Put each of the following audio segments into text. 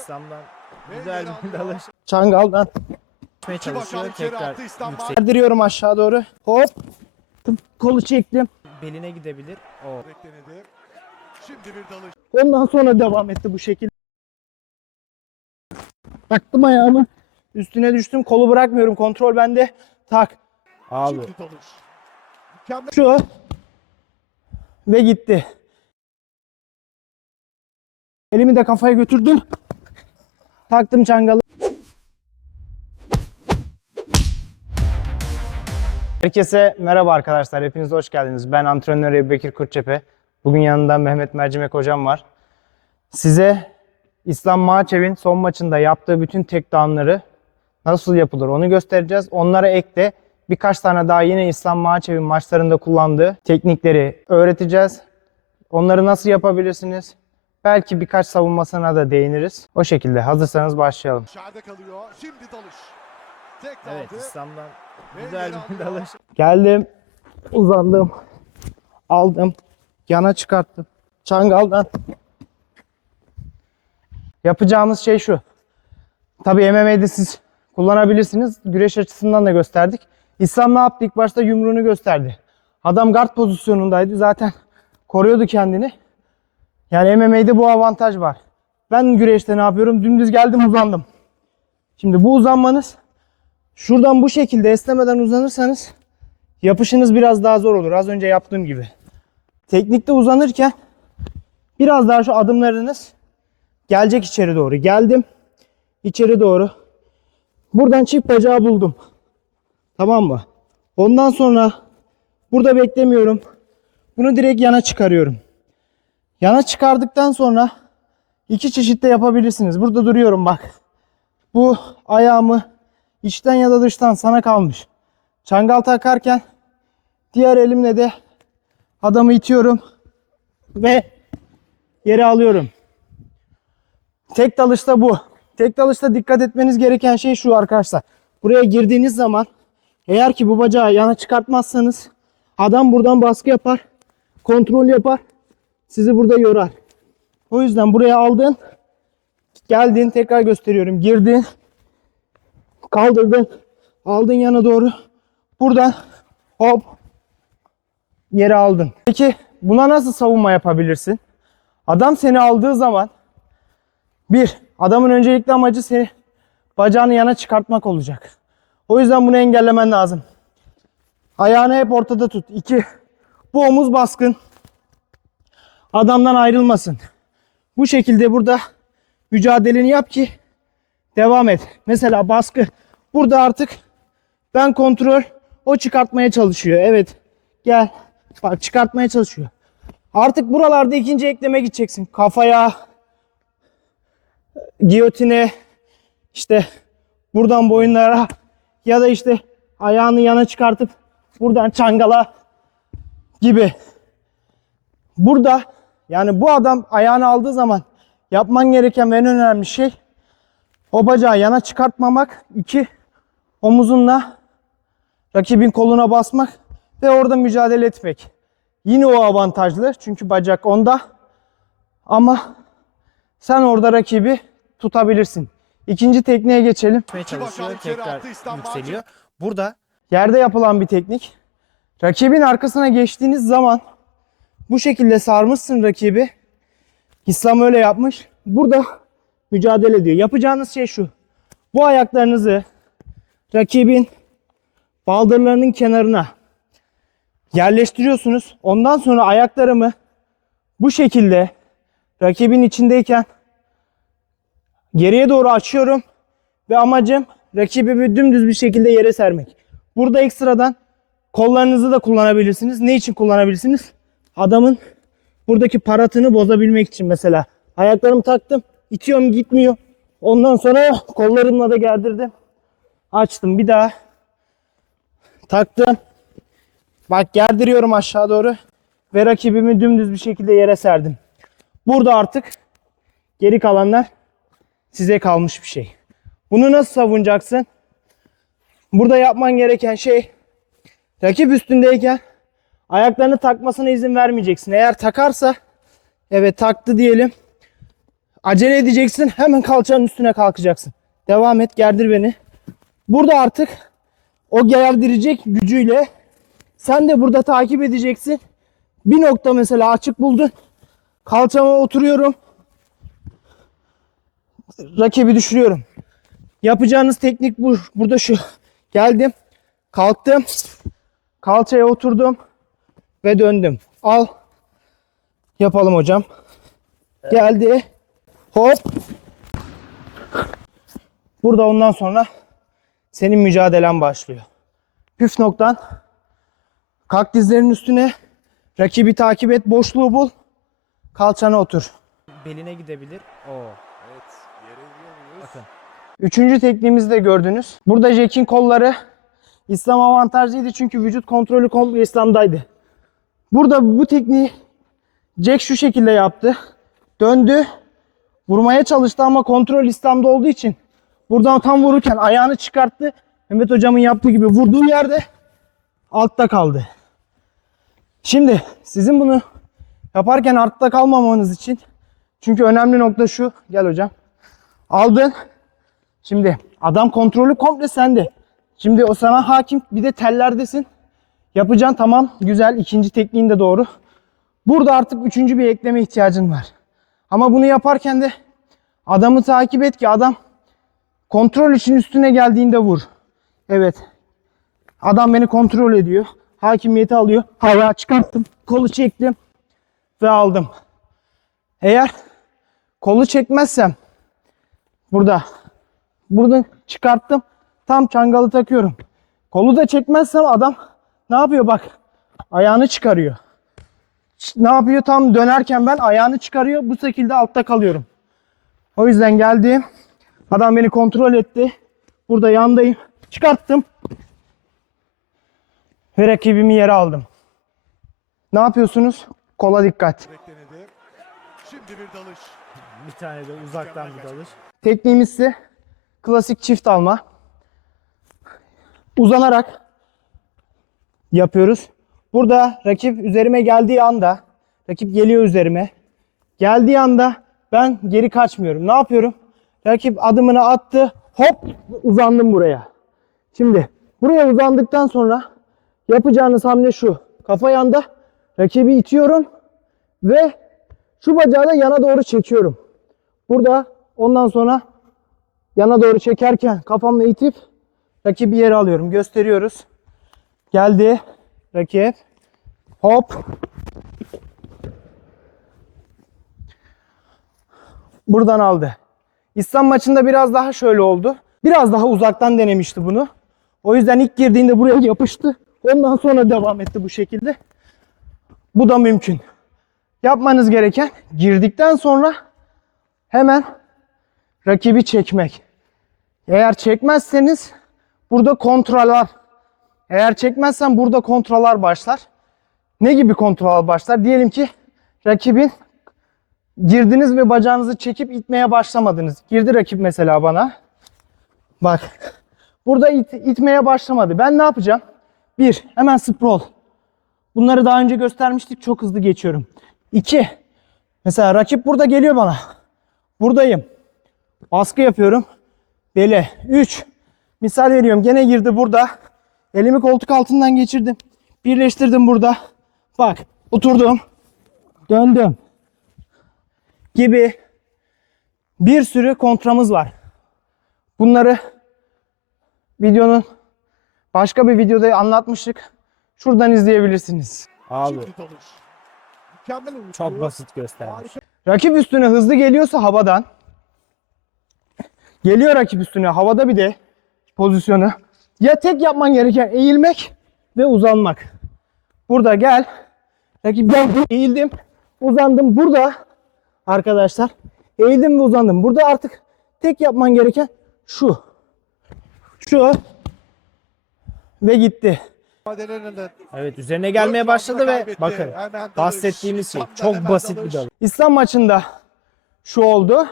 İslam'dan güzel bir dalış Çangaldan yapmaya çalışıyor. Tekrar yüksek. Erdiriyorum aşağı doğru. Hop. Kolu çektim. Beline gidebilir. O Beklenedi. Şimdi bir dalış. Ondan sonra devam etti bu şekilde. Taktım ayağımı. Üstüne düştüm. Kolu bırakmıyorum. Kontrol bende. Tak. Abi. Şu. Ve gitti. Elimi de kafaya götürdüm. Taktım çangalı. Herkese merhaba arkadaşlar. Hepiniz hoş geldiniz. Ben antrenör Ebu Bekir Kurtçepe. Bugün yanında Mehmet Mercimek hocam var. Size İslam Maçev'in son maçında yaptığı bütün takedownları nasıl yapılır onu göstereceğiz. Onlara ek de birkaç tane daha yine İslam Maçev'in maçlarında kullandığı teknikleri öğreteceğiz. Onları nasıl yapabilirsiniz? Belki birkaç savunmasına da değiniriz. O şekilde hazırsanız başlayalım. Dışarıda kalıyor. Şimdi dalış. Tek evet. İslam'dan güzel bir dalış. Geldim, uzandım, aldım, yana çıkarttım. Çangaldan. Yapacağımız şey şu. Tabii MMA'de siz kullanabilirsiniz. Güreş açısından da gösterdik. İslam ne yaptı? İlk başta yumruğunu gösterdi. Adam guard pozisyonundaydı. Zaten koruyordu kendini. Yani MMA'de bu avantaj var. Ben güreşte ne yapıyorum? Dümdüz geldim uzandım. Şimdi bu uzanmanız şuradan bu şekilde esnemeden uzanırsanız yapışınız biraz daha zor olur. Az önce yaptığım gibi. Teknikte uzanırken biraz daha şu adımlarınız gelecek içeri doğru. Geldim içeri doğru. Buradan çift bacağı buldum. Tamam mı? Ondan sonra burada beklemiyorum. Bunu direkt yana çıkarıyorum. Yana çıkardıktan sonra iki çeşitte yapabilirsiniz. Burada duruyorum bak. Bu ayağımı içten ya da dıştan sana kalmış. Çangal takarken diğer elimle de adamı itiyorum ve yere alıyorum. Tek dalışta bu. Tek dalışta dikkat etmeniz gereken şey şu arkadaşlar. Buraya girdiğiniz zaman eğer ki bu bacağı yana çıkartmazsanız adam buradan baskı yapar, kontrol yapar, sizi burada yorar. O yüzden buraya aldın, geldin tekrar gösteriyorum. Girdin, kaldırdın, aldın yana doğru. Buradan hop yere aldın. Peki buna nasıl savunma yapabilirsin? Adam seni aldığı zaman bir, adamın öncelikli amacı seni bacağını yana çıkartmak olacak. O yüzden bunu engellemen lazım. Ayağını hep ortada tut. İki, bu omuz baskın. Adamdan ayrılmasın. Bu şekilde burada mücadeleni yap ki devam et. Mesela baskı. Burada artık ben kontrol o çıkartmaya çalışıyor. Evet. Gel. Bak çıkartmaya çalışıyor. Artık buralarda ikinci ekleme gideceksin. Kafaya, giyotine, işte buradan boyunlara ya da işte ayağını yana çıkartıp buradan çangala gibi. Burada yani bu adam ayağını aldığı zaman yapman gereken ve en önemli şey o bacağı yana çıkartmamak. iki omuzunla rakibin koluna basmak ve orada mücadele etmek. Yine o avantajlı çünkü bacak onda ama sen orada rakibi tutabilirsin. İkinci tekniğe geçelim. Çalışıyor. Tekrar yükseliyor. Burada Yerde yapılan bir teknik. Rakibin arkasına geçtiğiniz zaman bu şekilde sarmışsın rakibi. İslam öyle yapmış. Burada mücadele ediyor. Yapacağınız şey şu. Bu ayaklarınızı rakibin baldırlarının kenarına yerleştiriyorsunuz. Ondan sonra ayaklarımı bu şekilde rakibin içindeyken geriye doğru açıyorum ve amacım rakibi dümdüz bir şekilde yere sermek. Burada ekstradan kollarınızı da kullanabilirsiniz. Ne için kullanabilirsiniz? Adamın buradaki paratını bozabilmek için mesela. Ayaklarımı taktım, itiyorum gitmiyor. Ondan sonra kollarımla da gerdirdim. Açtım bir daha. Taktım. Bak gerdiriyorum aşağı doğru. Ve rakibimi dümdüz bir şekilde yere serdim. Burada artık geri kalanlar size kalmış bir şey. Bunu nasıl savunacaksın? Burada yapman gereken şey rakip üstündeyken ayaklarını takmasına izin vermeyeceksin. Eğer takarsa evet taktı diyelim. Acele edeceksin. Hemen kalçanın üstüne kalkacaksın. Devam et. Gerdir beni. Burada artık o gerdirecek gücüyle sen de burada takip edeceksin. Bir nokta mesela açık buldun. Kalçama oturuyorum. Rakibi düşürüyorum. Yapacağınız teknik bu. Burada şu. Geldim. Kalktım. Kalçaya oturdum. Ve döndüm. Al. Yapalım hocam. Geldi. Hop. Burada ondan sonra senin mücadelen başlıyor. Püf noktan. Kalk dizlerin üstüne. Rakibi takip et. Boşluğu bul. Kalçana otur. Beline gidebilir. Oo. Evet. Yere? Bakın. Üçüncü tekniğimizi de gördünüz. Burada Jack'in kolları İslam avantajlıydı çünkü vücut kontrolü komple İslam'daydı. Burada bu tekniği Jack şu şekilde yaptı. Döndü. Vurmaya çalıştı ama kontrol İslam'da olduğu için buradan tam vururken ayağını çıkarttı. Mehmet hocamın yaptığı gibi vurduğu yerde altta kaldı. Şimdi sizin bunu yaparken altta kalmamanız için çünkü önemli nokta şu. Gel hocam. Aldın. Şimdi adam kontrolü komple sende. Şimdi o sana hakim bir de tellerdesin. Yapacaksın tamam güzel ikinci tekniğin de doğru. Burada artık üçüncü bir ekleme ihtiyacın var. Ama bunu yaparken de adamı takip et ki adam kontrol için üstüne geldiğinde vur. Evet. Adam beni kontrol ediyor. Hakimiyeti alıyor. Ayağı çıkarttım. Kolu çektim. Ve aldım. Eğer kolu çekmezsem burada Buradan çıkarttım. Tam çangalı takıyorum. Kolu da çekmezsem adam ne yapıyor bak. Ayağını çıkarıyor. Ne yapıyor? Tam dönerken ben ayağını çıkarıyor. Bu şekilde altta kalıyorum. O yüzden geldim. Adam beni kontrol etti. Burada yandayım. Çıkarttım. Ve rakibimi yere aldım. Ne yapıyorsunuz? Kola dikkat. Beklenedi. Şimdi bir dalış. Bir tane de uzaktan bir dalış. Tekniğimiz ise klasik çift alma. Uzanarak yapıyoruz. Burada rakip üzerime geldiği anda, rakip geliyor üzerime. Geldiği anda ben geri kaçmıyorum. Ne yapıyorum? Rakip adımını attı. Hop uzandım buraya. Şimdi buraya uzandıktan sonra yapacağınız hamle şu. Kafa yanda rakibi itiyorum ve şu bacağı da yana doğru çekiyorum. Burada ondan sonra yana doğru çekerken kafamla itip rakibi yere alıyorum. Gösteriyoruz. Geldi rakip. Hop. Buradan aldı. İslam maçında biraz daha şöyle oldu. Biraz daha uzaktan denemişti bunu. O yüzden ilk girdiğinde buraya yapıştı. Ondan sonra devam etti bu şekilde. Bu da mümkün. Yapmanız gereken girdikten sonra hemen rakibi çekmek. Eğer çekmezseniz burada kontroller. Eğer çekmezsen burada kontroller başlar. Ne gibi kontrol başlar? Diyelim ki rakibin girdiniz ve bacağınızı çekip itmeye başlamadınız. Girdi rakip mesela bana. Bak. Burada it- itmeye başlamadı. Ben ne yapacağım? Bir, hemen sprawl. Bunları daha önce göstermiştik. Çok hızlı geçiyorum. İki, mesela rakip burada geliyor bana. Buradayım. Baskı yapıyorum. Bele. 3. Misal veriyorum. Gene girdi burada. Elimi koltuk altından geçirdim. Birleştirdim burada. Bak. Oturdum. Döndüm. Gibi bir sürü kontramız var. Bunları videonun başka bir videoda anlatmıştık. Şuradan izleyebilirsiniz. Abi çok basit göstermiş. Rakip üstüne hızlı geliyorsa havadan geliyor rakip üstüne havada bir de pozisyonu ya tek yapman gereken eğilmek ve uzanmak. Burada gel. Rakip gel eğildim. Uzandım. Burada arkadaşlar eğildim ve uzandım. Burada artık tek yapman gereken şu. Şu ve gitti. Evet üzerine gelmeye başladı ve bakın bahsettiğimiz şey çok basit bir dalış. İslam maçında şu oldu.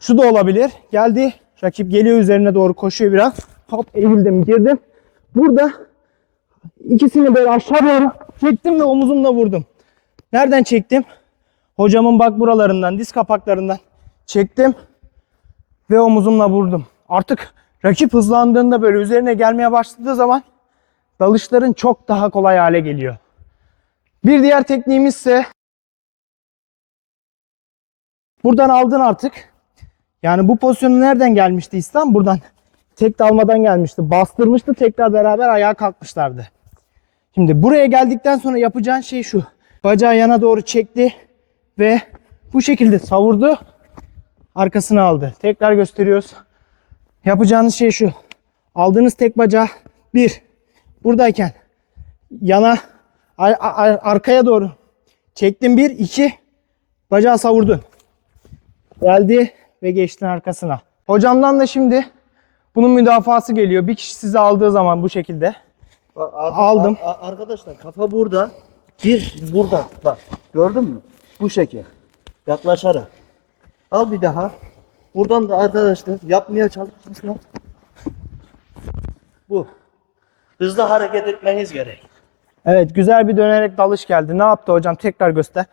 Şu da olabilir. Geldi. Rakip geliyor üzerine doğru koşuyor biraz. Hop eğildim girdim. Burada ikisini böyle aşağı doğru çektim ve omuzumla vurdum. Nereden çektim? Hocamın bak buralarından, diz kapaklarından çektim ve omuzumla vurdum. Artık rakip hızlandığında böyle üzerine gelmeye başladığı zaman dalışların çok daha kolay hale geliyor. Bir diğer tekniğimiz ise buradan aldın artık. Yani bu pozisyonu nereden gelmişti İslam? Buradan tek dalmadan gelmişti. Bastırmıştı tekrar beraber ayağa kalkmışlardı. Şimdi buraya geldikten sonra yapacağın şey şu. Bacağı yana doğru çekti ve bu şekilde savurdu. Arkasını aldı. Tekrar gösteriyoruz. Yapacağınız şey şu. Aldığınız tek bacağı bir buradayken yana ar- ar- arkaya doğru çektin bir iki bacağı savurdun. Geldi ve geçtin arkasına. Hocamdan da şimdi bunun müdafası geliyor. Bir kişi sizi aldığı zaman bu şekilde. Bak, ar- Aldım. ar- ar- arkadaşlar kafa burada. Bir burada. Bak gördün mü? Bu şekil. Yaklaşarak. Al bir daha. Buradan da arkadaşlar yapmaya çalışmışlar. Bu. Hızlı hareket etmeniz gerek. Evet güzel bir dönerek dalış geldi. Ne yaptı hocam? Tekrar göster.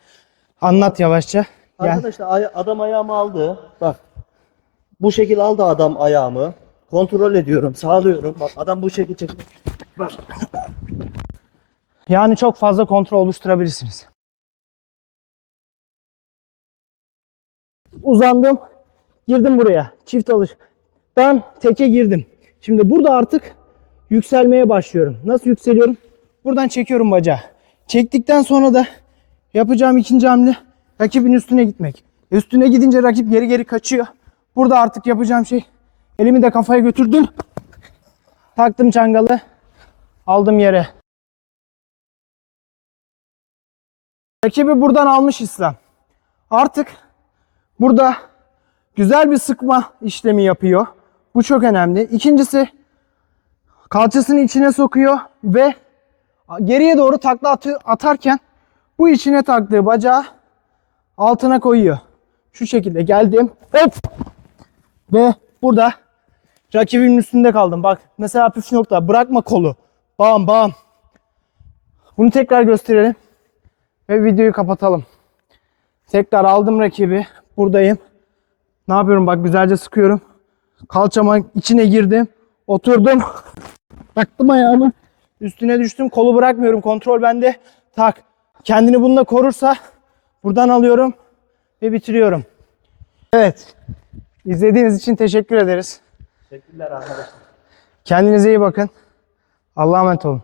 Anlat yavaşça. Gel. Arkadaşlar ay- adam ayağımı aldı. Bak. Bu şekil aldı adam ayağımı. Kontrol ediyorum, sağlıyorum. Bak adam bu şekil çekiyor. Bak. Yani çok fazla kontrol oluşturabilirsiniz. Uzandım. Girdim buraya. Çift alış. Ben teke girdim. Şimdi burada artık yükselmeye başlıyorum. Nasıl yükseliyorum? Buradan çekiyorum bacağı. Çektikten sonra da yapacağım ikinci hamle rakibin üstüne gitmek. Üstüne gidince rakip geri geri kaçıyor. Burada artık yapacağım şey elimi de kafaya götürdüm. Taktım çangalı. Aldım yere. Rakibi buradan almış İslam. Artık burada güzel bir sıkma işlemi yapıyor. Bu çok önemli. İkincisi kalçasını içine sokuyor ve geriye doğru takla atarken bu içine taktığı bacağı altına koyuyor. Şu şekilde geldim. Hop! Ve burada rakibimin üstünde kaldım. Bak mesela püf nokta. Bırakma kolu. Bam bam. Bunu tekrar gösterelim. Ve videoyu kapatalım. Tekrar aldım rakibi. Buradayım. Ne yapıyorum? Bak güzelce sıkıyorum. Kalçama içine girdim. Oturdum. Taktım ayağımı. Üstüne düştüm. Kolu bırakmıyorum. Kontrol bende. Tak. Kendini bununla korursa buradan alıyorum ve bitiriyorum. Evet. İzlediğiniz için teşekkür ederiz. Teşekkürler arkadaşlar. Kendinize iyi bakın. Allah'a emanet olun.